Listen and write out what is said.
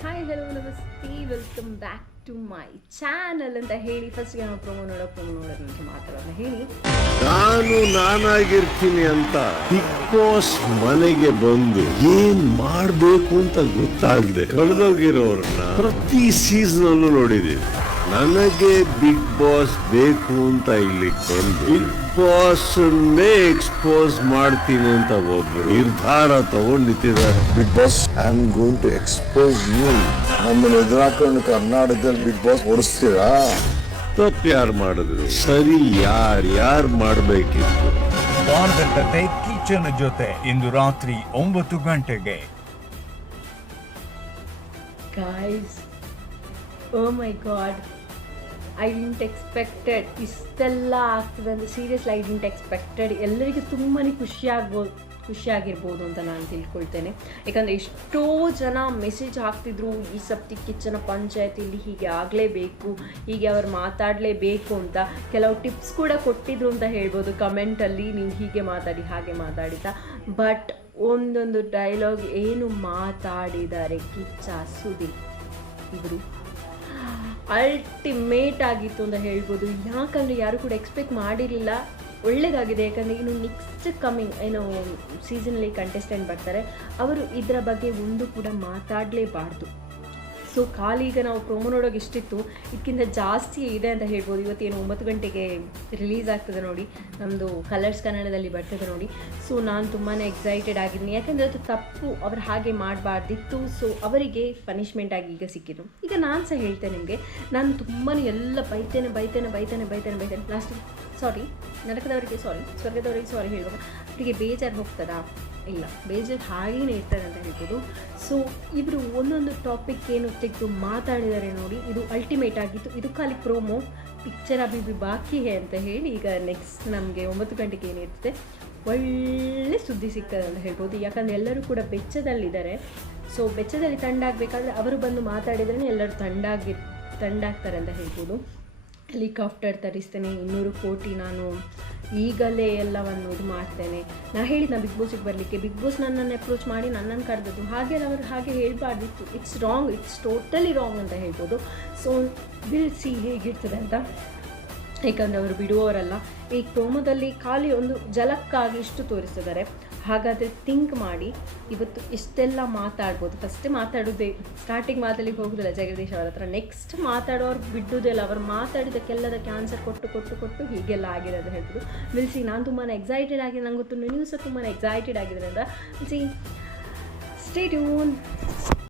Hi hello ನಮಸ್ತೆ welcome back to my channel ಅಂತ ಹೇಳಿ ಫಸ್ಟ್ಗೆ ನಾವು ಪ್ರೊಮೋ ನೋಡೋದಂತ ಮಾತಾಡೋಣ ಹೇಳಿ ನಾನಾಗಿರ್ತೀನಿ ಅಂತ ಬಿಗ್ ಬಾಸ್ ಮನೆಗೆ ಬಂದು ಏನ್ ಮಾಡ್ಬೇಕು ಅಂತ ಗೊತ್ತಾಗದೆ ಕಳೆದೋಗಿರೋರನ್ನ ಪ್ರತಿ ಸೀಸನ್ ಅಲ್ಲೂ ನೋಡಿದೀವಿ. ನನಗೆ ಬಿಗ್ ಬಾಸ್ ಬೇಕು ಅಂತ ಇಲ್ಲಿ ಬಂದು ಬಿಗ್ ಬಾಸ್ ಎಕ್ಸ್ಪೋಸ್ ಮಾಡ್ತೀನಿ ಅಂತ ಒಬ್ರು ನಿರ್ಧಾರ ತಗೊಂಡು ನಿಂತಿದ್ದಾರೆ. Big boss I am going to expose you. ನಮ್ಮನ್ನು ಎದುರಾಕೊಂಡು ಕರ್ನಾಟಕದಲ್ಲಿ ಬಿಗ್ ಬಾಸ್ ಓಡಿಸ್ತೀರಾ? ತಪ್ಪು ಯಾರು ಮಾಡಿದ್ರು, ಸರಿ ಯಾರು ಮಾಡ್ಬೇಕಿತ್ತು. ವಾರದಂತೆ ಕಿಚನ್ ಜೊತೆ ಇಂದು ರಾತ್ರಿ 9 ಗಂಟೆಗೆ. Guys, oh my god, I didn't expected ಇಷ್ಟೆಲ್ಲ ಆಗ್ತದೆ ಅಂತ. Seriously I didn't expected. ಎಲ್ಲರಿಗೂ ತುಂಬಾ ಖುಷಿಯಾಗಿರ್ಬೋದು ಅಂತ ನಾನು ತಿಳ್ಕೊಳ್ತೇನೆ. ಯಾಕಂದರೆ ಎಷ್ಟೋ ಜನ ಮೆಸೇಜ್ ಹಾಕ್ತಿದ್ರು, ಈ ಸಪ್ತಿ ಕಿಚನ ಪಂಚಾಯತಿಲಿ ಹೀಗೆ ಆಗಲೇಬೇಕು, ಹೀಗೆ ಅವರು ಮಾತಾಡಲೇಬೇಕು ಅಂತ. ಕೆಲವು ಟಿಪ್ಸ್ ಕೂಡ ಕೊಟ್ಟಿದ್ರು ಅಂತ ಹೇಳ್ಬೋದು ಕಮೆಂಟಲ್ಲಿ, ನೀವು ಹೀಗೆ ಮಾತಾಡಿ ಹಾಗೆ ಮಾತಾಡಿದ. ಬಟ್ ಒಂದೊಂದು ಡೈಲಾಗ್ ಏನು ಮಾತಾಡಿದ್ದಾರೆ ಕಿಚ್ಚ ಸುದೀಪ್ ಇವರು, ಅಲ್ಟಿಮೇಟ್ ಆಗಿತ್ತು ಅಂತ ಹೇಳ್ಬೋದು. ಯಾಕಂದರೆ ಯಾರು ಕೂಡ ಎಕ್ಸ್ಪೆಕ್ಟ್ ಮಾಡಿರಲಿಲ್ಲ. ಒಳ್ಳೆಯದಾಗಿದೆ, ಯಾಕಂದರೆ ಇನ್ನು ನೆಕ್ಸ್ಟ್ ಕಮ್ಮಿಂಗ್ ಏನೋ ಸೀಸನಲ್ಲಿ ಕಂಟೆಸ್ಟೆಂಟ್ ಬರ್ತಾರೆ, ಅವರು ಇದರ ಬಗ್ಗೆ ಒಂದು ಕೂಡ ಮಾತಾಡಲೇಬಾರ್ದು. ಸೊ ಖಾಲಿ ಈಗ ನಾವು ಪ್ರೊಮೋ ನೋಡೋಕೆ ಇಷ್ಟಿತ್ತು, ಇದಕ್ಕಿಂತ ಜಾಸ್ತಿ ಇದೆ ಅಂತ ಹೇಳ್ಬೋದು. ಇವತ್ತೇನು 9 ಗಂಟೆಗೆ ರಿಲೀಸ್ ಆಗ್ತದೆ ನೋಡಿ, ನಮ್ಮದು ಕಲರ್ಸ್ ಕನ್ನಡದಲ್ಲಿ ಬರ್ತದೆ ನೋಡಿ. ಸೊ ನಾನು ತುಂಬಾ ಎಕ್ಸೈಟೆಡ್ ಆಗಿದ್ದೀನಿ, ಯಾಕಂದರೆ ಅದು ತಪ್ಪು, ಅವ್ರು ಹಾಗೆ ಮಾಡಬಾರ್ದಿತ್ತು. ಸೊ ಅವರಿಗೆ ಪನಿಷ್ಮೆಂಟ್ ಆಗಿ ಈಗ ಸಿಕ್ಕಿದ್ದು. ಈಗ ನಾನು ಸಹ ಹೇಳ್ತೇನೆ ನಿಮಗೆ, ನಾನು ತುಂಬಾ ಎಲ್ಲ ಬೈತೇನೆ ಲಾಸ್ಟ್ ಸಾರಿ ನರಕದವರಿಗೆ ಸಾರಿ, ಸ್ವರ್ಗದವರಿಗೆ ಸಾರಿ ಹೇಳುವಾಗ ಅವರಿಗೆ ಬೇಜಾರು ಹೋಗ್ತದಾ? ಇಲ್ಲ, ಬೇಜಾರು ಹಾಗೇನೇ ಇರ್ತದೆ ಅಂತ ಹೇಳ್ಬೋದು. ಸೊ ಇವರು ಒಂದೊಂದು ಟಾಪಿಕ್ ಏನು ತೆಗೆದು ಮಾತಾಡಿದ್ದಾರೆ ನೋಡಿ, ಇದು ಅಲ್ಟಿಮೇಟ್ ಆಗಿತ್ತು. ಇದು ಖಾಲಿ ಪ್ರೋಮೋ, ಪಿಕ್ಚರ್ ಅಭಿಬಿ ಬಾಕಿ ಹೇ ಅಂತ ಹೇಳಿ. ಈಗ ನೆಕ್ಸ್ಟ್ ನಮಗೆ 9 ಗಂಟೆಗೆ ಏನಿರ್ತದೆ ಒಳ್ಳೆ ಸುದ್ದಿ ಸಿಗ್ತದೆ ಅಂತ ಹೇಳ್ಬೋದು. ಯಾಕಂದರೆ ಎಲ್ಲರೂ ಕೂಡ ಬೆಚ್ಚದಲ್ಲಿದ್ದಾರೆ. ಸೊ ಬೆಚ್ಚದಲ್ಲಿ ತಂಡ ಆಗಬೇಕಾದ್ರೆ ಅವರು ಬಂದು ಮಾತಾಡಿದ್ರೇ ಎಲ್ಲರೂ ತಂಡ ಆಗ್ತಾರೆ ಅಂತ ಹೇಳ್ಬೋದು. ಹೆಲಿಕಾಪ್ಟರ್ ತರಿಸ್ತೇನೆ, 200 ಕೋಟಿ ನಾನು ಈಗಲೇ ಎಲ್ಲವನ್ನು ಇದು ಮಾಡ್ತೇನೆ. ನಾನು ಹೇಳಿದ್ನ ಬಿಗ್ ಬಾಸಿಗೆ ಬರಲಿಕ್ಕೆ, ಬಿಗ್ ಬಾಸ್ ನನ್ನನ್ನು ಅಪ್ರೋಚ್ ಮಾಡಿ ನನ್ನನ್ನು ಕರೆದದ್ದು. ಹಾಗೆ ಅವರು ಹಾಗೆ ಹೇಳಬಾರ್ದಿತ್ತು. It's wrong, it's totally wrong ಅಂತ ಹೇಳ್ಬೋದು. ಸೊ ವಿಲ್ ಸಿ ಹೇಗಿರ್ತದೆ ಅಂತ. ಏಕೆಂದರೆ ಅವರು ಬಿಡುವವರಲ್ಲ. ಈ ಪ್ರೋಮೋದಲ್ಲಿ ಖಾಲಿ ಒಂದು ಜಲಕ್ಕಾಗಿ ಇಷ್ಟು ತೋರಿಸ್ತಿದ್ದಾರೆ. ಹಾಗಾದರೆ ಥಿಂಕ್ ಮಾಡಿ, ಇವತ್ತು ಇಷ್ಟೆಲ್ಲ ಮಾತಾಡ್ಬೋದು. ಫಸ್ಟೇ ಮಾತಾಡೋದೇ, ಸ್ಟಾರ್ಟಿಂಗ್ ಮಾತಾಡಲಿಕ್ಕೆ ಹೋಗೋದಿಲ್ಲ ಜಗದೀಶ್ ಅವರ ಹತ್ರ. ನೆಕ್ಸ್ಟ್ ಮಾತಾಡೋರು ಬಿಡುವುದಿಲ್ಲ, ಅವರು ಮಾತಾಡಿದಕ್ಕೆಲ್ಲದಕ್ಕೆ ಆನ್ಸರ್ ಕೊಟ್ಟು ಹೀಗೆಲ್ಲ ಆಗಿದೆ ಅಂತ ಹೇಳ್ಬೋದು. ವಿಲ್ಸಿ, ನಾನು ತುಂಬಾ ಎಕ್ಸೈಟೆಡ್ ಆಗಿದೆ. ನಂಗೆ ಗೊತ್ತು ನೀವು ಸಹ ತುಂಬಾ ಎಕ್ಸೈಟೆಡ್ ಆಗಿದೆ ಅಂತ. Will see, stay tune.